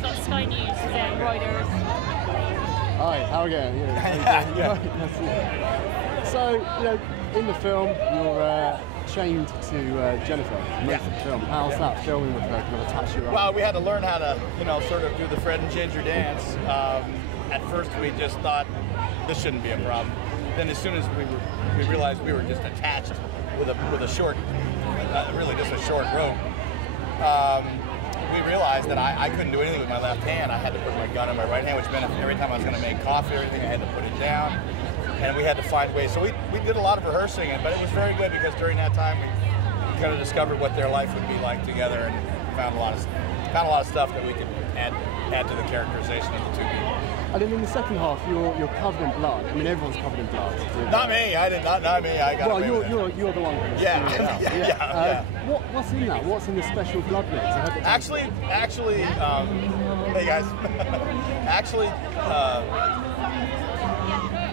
we got Sky News riders. Hi, how are you going? Yeah. So, you know, in the film, you're chained to Jennifer most of the film. How's that filming with her kind of attach you around? Well, we had to learn how to, you know, sort of do the Fred and Ginger dance. At first, we just thought this shouldn't be a problem. Then, as soon as we realized we were just attached with a short, really just a short rope, we realized that I couldn't do anything with my left hand. I had to put my gun in my right hand, which meant every time I was going to make coffee or anything, I had to put it down. And we had to find ways. So we did a lot of rehearsing, but it was very good because during that time we kind of discovered what their life would be like together, and found a lot of stuff that we could add to the characterization of the two people. And then in the second half, you're covered in blood. I mean, everyone's covered in blood. Not me. I did not. Not me. I got. Well, you're the one. Yeah. What's in that? What's in the special blood mix? Actually, hey guys. Actually,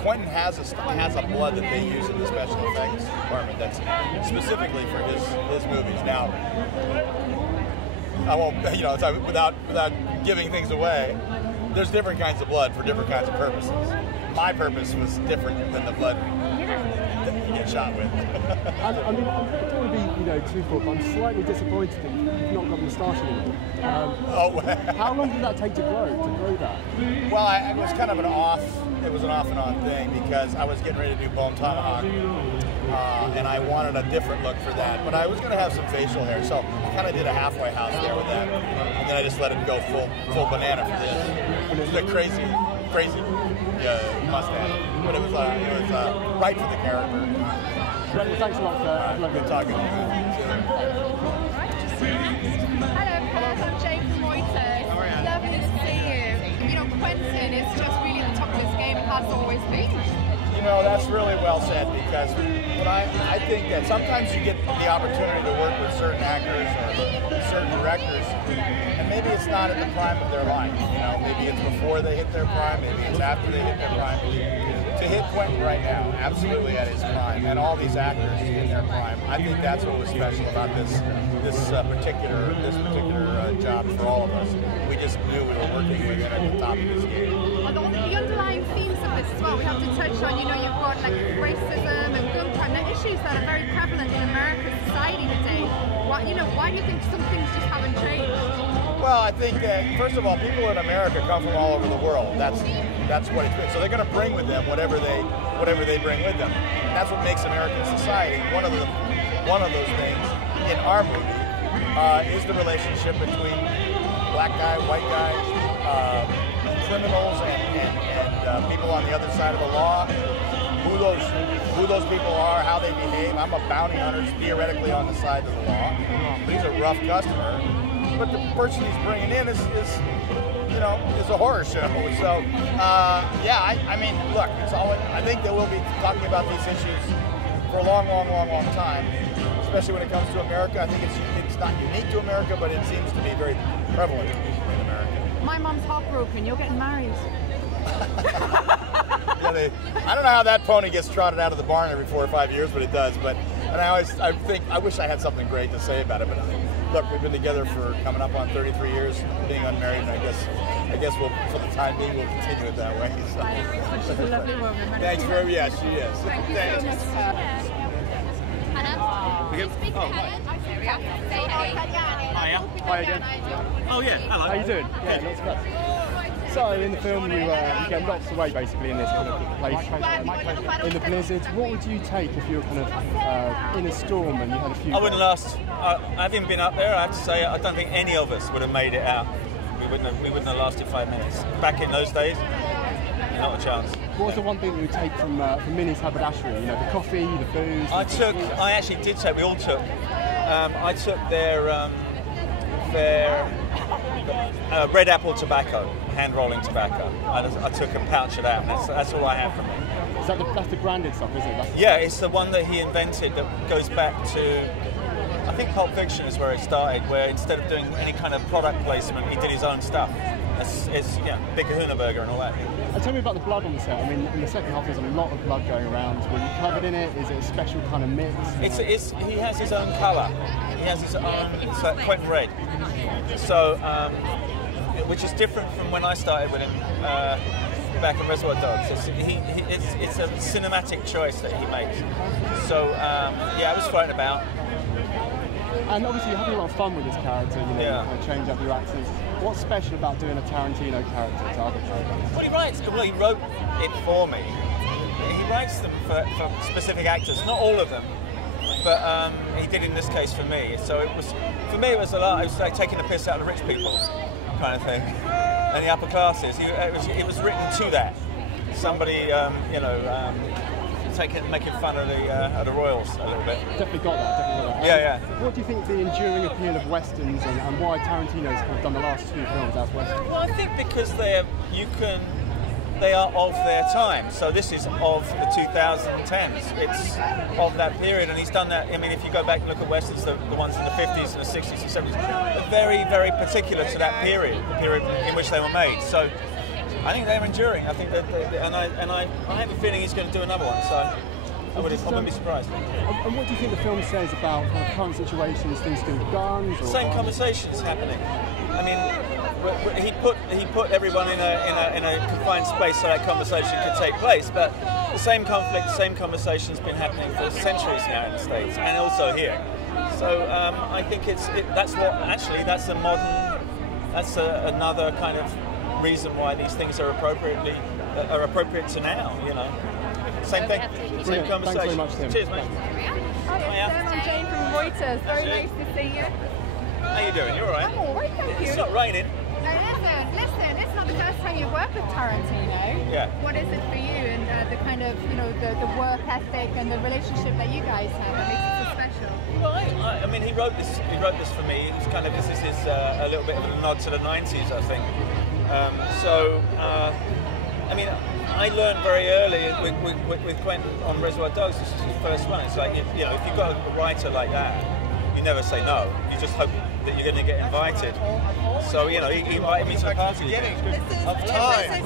Quentin has a blood that they use in the special effects department that's specifically for his movies. Now, I won't, you know, without giving things away. There's different kinds of blood for different kinds of purposes. My purpose was different than the blood that you get shot with. I mean, I don't want to be, you know, too full, but I'm slightly disappointed that you've not got moustache anymore. How long did that take to grow that? Well, it was kind of an off and on thing because I was getting ready to do Bone Tomahawk, and I wanted a different look for that. But I was going to have some facial hair, so I kind of did a halfway house there with that, and then I just let it go full banana for this. It's a crazy mustache, but it was right for the character. Well, thanks a lot for good talking to you. Hello, I'm Jane from Reuters. Lovely to see you. You know, Quentin is just really the top of his game and has always been. You know, that's really well said because I think that sometimes you get the opportunity to work with certain actors or certain directors, and maybe it's not at the prime of their life. You know, maybe it's before they hit their prime, maybe it's after they hit their prime. To hit Quentin right now, absolutely at his prime, and all these actors in their prime, I think that's what was special about this particular job for all of us. We just knew we were working with him at the top of his game. And all the underlying themes of this as well, we have to touch on, you know, you've got like racism and gun crime, they're issues that are very prevalent in American society today. Why do you think some things just haven't changed? Well, I think that, first of all, people in America come from all over the world. That's what it's been. So they're going to bring with them whatever they bring with them. And that's what makes American society. One of those things in our movie is the relationship between black guy, white guy, criminals, and people on the other side of the law. Who those people are, how they behave. I'm a bounty hunter, theoretically on the side of the law. But he's a rough customer. But the person he's bringing in is a horror show. So, I mean, look, I think that we'll be talking about these issues for a long time, especially when it comes to America. I think it's not unique to America, but it seems to be very prevalent in America. My mom's heartbroken. You're getting married. I don't know how that pony gets trotted out of the barn every 4 or 5 years, but it does. And I wish I had something great to say about it. But look, we've been together for coming up on 33 years, being unmarried, and I guess we'll, for the time being, we'll continue it that way. So. She's a lovely woman. Thanks very much. Yeah, she is. Thank you so much. Hannah, do you speak Italian? Hi again. Oh yeah, hello. How you doing? Yeah, not too bad. So in the film you get locked away basically in this kind of place in the blizzard. What would you take if you were kind of in a storm and you had a few... I wouldn't last. Having been up there, I have to say I don't think any of us would have made it out. We wouldn't have lasted 5 minutes. Back in those days, not a chance. What was the one thing that you would take from Minnie's haberdashery? You know, the coffee, the booze. I actually did take. We all took. I took their red apple tobacco, hand rolling tobacco. I took a pouch of that. And that's all I have from it. That's the branded stuff, isn't it? Yeah, it's the one that he invented that goes back to, I think Pulp Fiction is where it started, where instead of doing any kind of product placement, he did his own stuff. It's Big Kahuna Burger and all that. And tell me about the blood on the set. I mean, in the second half there's a lot of blood going around. Were you covered in it? Is it a special kind of mix? He has his own colour. He has his own, it's like Quentin Red. So which is different from when I started with him back in Reservoir Dogs. It's a cinematic choice that he makes. So yeah, I was floating about. And obviously you're having a lot of fun with this character, you know, Yeah. you kind of change up your accents. What's special about doing a Tarantino character to other characters? Well, he wrote it for me. He writes them for specific actors, not all of them, but he did in this case for me. So it was, for me, it was a lot. It was like taking the piss out of rich people, kind of thing, and the upper classes. It was written to that. Somebody, you know, making fun of the royals a little bit. Definitely got that. Yeah, yeah. What do you think the enduring appeal of westerns and why Tarantino's kind of done the last two films as westerns? Well, I think because they are of their time. So this is of the 2010s. It's of that period, and he's done that. I mean, if you go back and look at westerns, the ones in the 50s and the 60s and 70s, they're very, very particular to that period, the period in which they were made. So I think they're enduring. I think that, and I have a feeling he's going to do another one. So I wouldn't be surprised. And what do you think the film says about kind of current situations, things to do with guns? Or same conversations happening. I mean, he put everyone in a confined space so that conversation could take place. But the same conflict, the same conversation has been happening for centuries now in the States and also here. So I think that's another kind of reason why these things are appropriate to now. You know, same thing, same conversation. Thanks very much, Tim. Cheers, mate. I'm Jane from Reuters. Very nice to see you. How you doing? You all right? I'm all right, thank you. It's not raining. Listen, it's not the first time you've worked with Tarantino. Yeah. What is it for you and the kind of, you know, the work ethic and the relationship that you guys have that makes it so special? Well, I mean, he wrote this for me. It's kind of, this is a little bit of a nod to the 90s, I think. I mean, I learned very early with Quentin on Reservoir Dogs. This is his first one. It's like, you know, if you've got a writer like that, you never say no. You just hope that you're going to get invited. So, you know, he invited me to the party. Of time.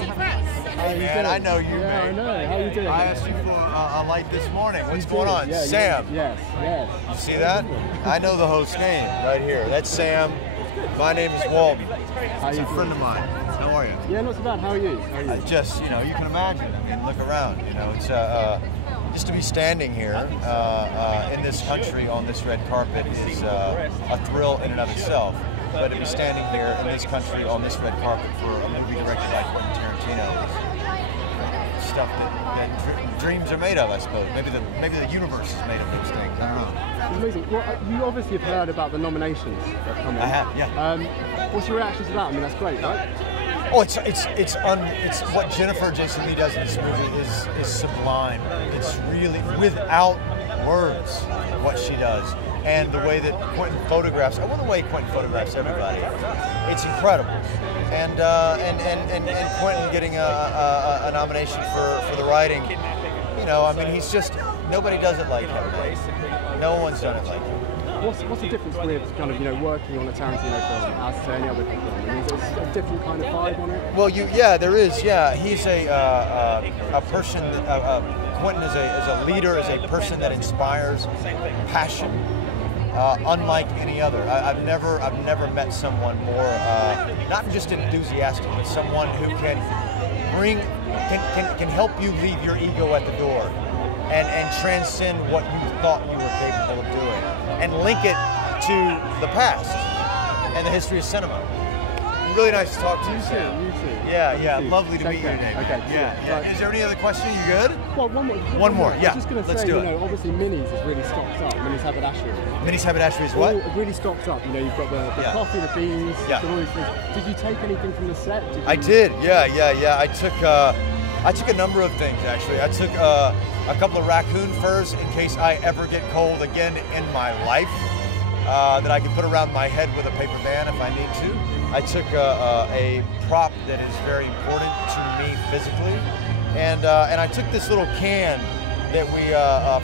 Hey man, I know you, yeah, man. I know. How you doing? I asked you for a light this morning. What's going on? Yeah, Sam. Yes. You see that? I know the host's name right here. That's Sam. My name is Walton. He's a friend of mine. How are you? Yeah, not so bad. How are you? Just, you know, you can imagine. I mean, look around. You know, it's just to be standing here in this country on this red carpet is a thrill in and of itself. But to be standing here in this country on this red carpet for a movie directed by Quentin Tarantino is stuff that dreams are made of, I suppose. Maybe the universe is made of these things. I don't know. It's amazing. Well, you obviously have heard about the nominations that come in. I have, yeah. What's your reaction to that? I mean, that's great, right? Oh, it's what Jennifer Jason Leigh does in this movie is sublime. It's really without words what she does, and the way that Quentin photographs. I love the way Quentin photographs everybody. It's incredible, and Quentin getting a nomination for the writing. You know, I mean, he's just nobody does it like him. No one's done it like him. What's the difference with kind of, you know, working on a Tarantino film as to any other film? I mean, is there a different kind of vibe on it? Well, yeah, there is. Yeah, he's a person. Quentin is a leader, is a person that inspires passion, unlike any other. I've never met someone more not just enthusiastic, but someone who can help you leave your ego at the door and transcend what you thought you were capable of doing, and link it to the past and the history of cinema. Really nice to talk to you. You too. Yeah. Lovely to meet you today. Okay. Yeah. Right. Is there any other question? You good? Well, one more. Yeah. I was just going to Let's say, do you it. know, obviously Minis is really stocked up. Minis Haberdashery. Minis Haberdashery is what? All really stocked up. You know, you've got the coffee, the beans, all these things. Did you take anything from the set? I did. Yeah. I took a number of things actually. I took a couple of raccoon furs in case I ever get cold again in my life. That I can put around my head with a paper band if I need to. I took a prop that is very important to me physically, and I took this little can that we,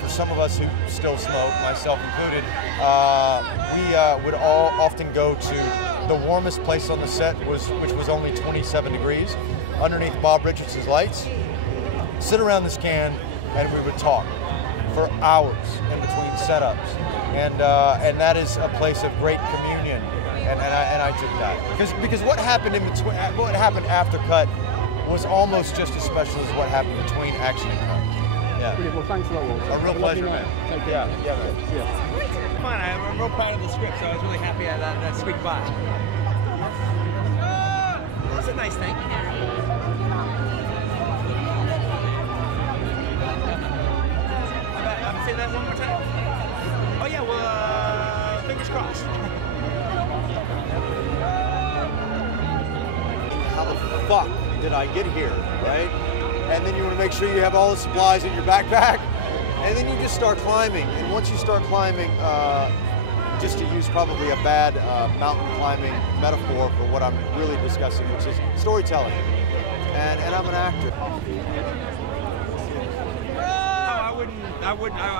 for some of us who still smoke, myself included, we would all often go to the warmest place on the set, which was only 27 degrees, underneath Bob Richardson's lights, sit around this can, and we would talk for hours in between setups. And that is a place of great communion and I took that because what happened in between, what happened after cut was almost just as special as what happened between action and cut. Yeah. Brilliant. Well, thanks a lot, Walter. A real pleasure, man. Take care. Yeah, man. See ya. Fun. I'm real proud of the script, so I was really happy that squeaked by. That's a nice thing. Say that one more time. Oh yeah, well, fingers crossed. How the fuck did I get here, right? And then you want to make sure you have all the supplies in your backpack, and then you just start climbing. And once you start climbing, just to use probably a bad mountain climbing metaphor for what I'm really discussing, which is storytelling. And I'm an actor. I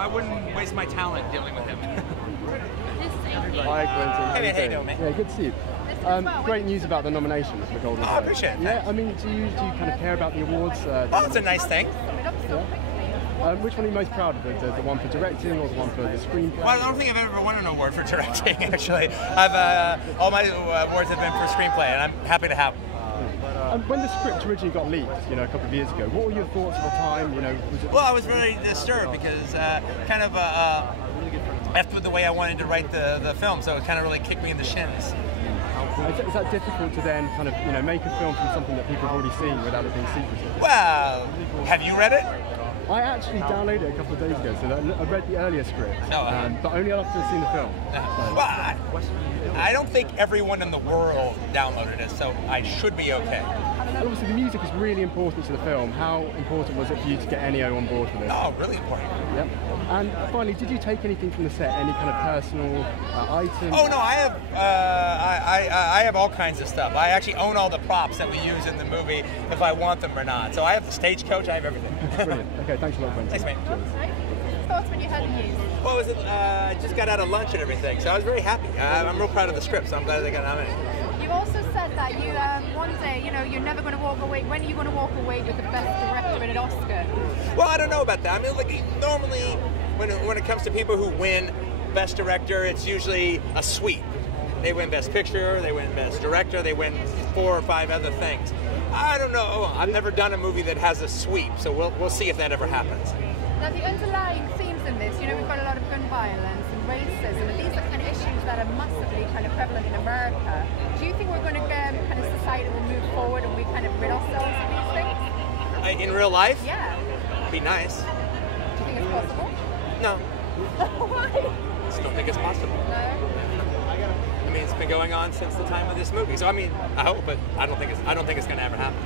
wouldn't waste my talent dealing with him. Hi, Quentin. Hey, how you doing, mate? Yeah, good to see you. Great news about the nominations for the Golden Globe. I appreciate it. Yeah, I mean, do you kind of care about the awards? Oh, it's a nice thing. Which one are you most proud of? The one for directing or the one for the screenplay? Well, I don't think I've ever won an award for directing, actually. All my awards have been for screenplay, and I'm happy to have them. When the script originally got leaked, a couple of years ago, what were your thoughts at the time? Was it... Well, I was really disturbed because after the way I wanted to write the film, so it kind of really kicked me in the shins. Is that difficult to then kind of make a film from something that people have already seen without it being secretive? Well, have you read it? I actually downloaded it a couple of days ago, so I read the earlier script, but only after I've seen the film. Well, I don't think everyone in the world downloaded it, so I should be okay. Obviously, the music is really important to the film. How important was it for you to get Ennio on board for this? Oh, really important. Yep. And finally, did you take anything from the set? Any kind of personal items? Oh no, I have all kinds of stuff. I actually own all the props that we use in the movie, if I want them or not. So I have the stagecoach. I have everything. Brilliant. Okay, thanks a lot, Quentin. Thanks, mate. Thoughts when you heard the news? Well, was it? I just got out of lunch and everything, so I was very happy. I'm real proud of the script, so I'm glad they got nominated. You also said that you one day, you're never going to walk away. When are you going to walk away with the best director in an Oscar? Well, I don't know about that. I mean, like normally, when it comes to people who win Best Director, it's usually a sweep. They win Best Picture, they win Best Director, they win 4 or 5 other things. I don't know. I've never done a movie that has a sweep, so we'll see if that ever happens. Now, the underlying themes in this, we've got a lot of gun violence and racism, and these are kind of issues that are massively kind of prevalent in America. Do you think we're going to kind of society will move forward and we kind of rid ourselves of these things? In real life? Yeah. Be nice. Do you think it's possible? No. Why? I just don't think it's possible. No. I mean, it's been going on since the time of this movie. So I mean, I hope, but I don't think it's going to ever happen.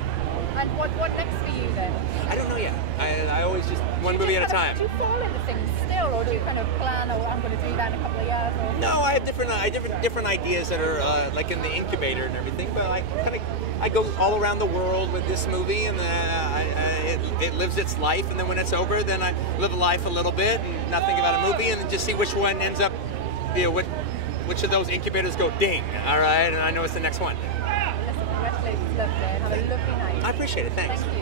And what next for you then? I don't know yet. I always just one movie at a time. Do you fall into things still, or do you kind of plan, oh, I'm going to do that in a couple of years? Or? No, I have different ideas that are like in the incubator and everything. But I go all around the world with this movie, and it lives its life. And then when it's over, then I live a life a little bit and not think about a movie, and then just see which one ends up, which of those incubators go ding. All right, and I know it's the next one. Listen, congratulations, lovely. Have a lovely night. I appreciate it. Thanks. Thank you.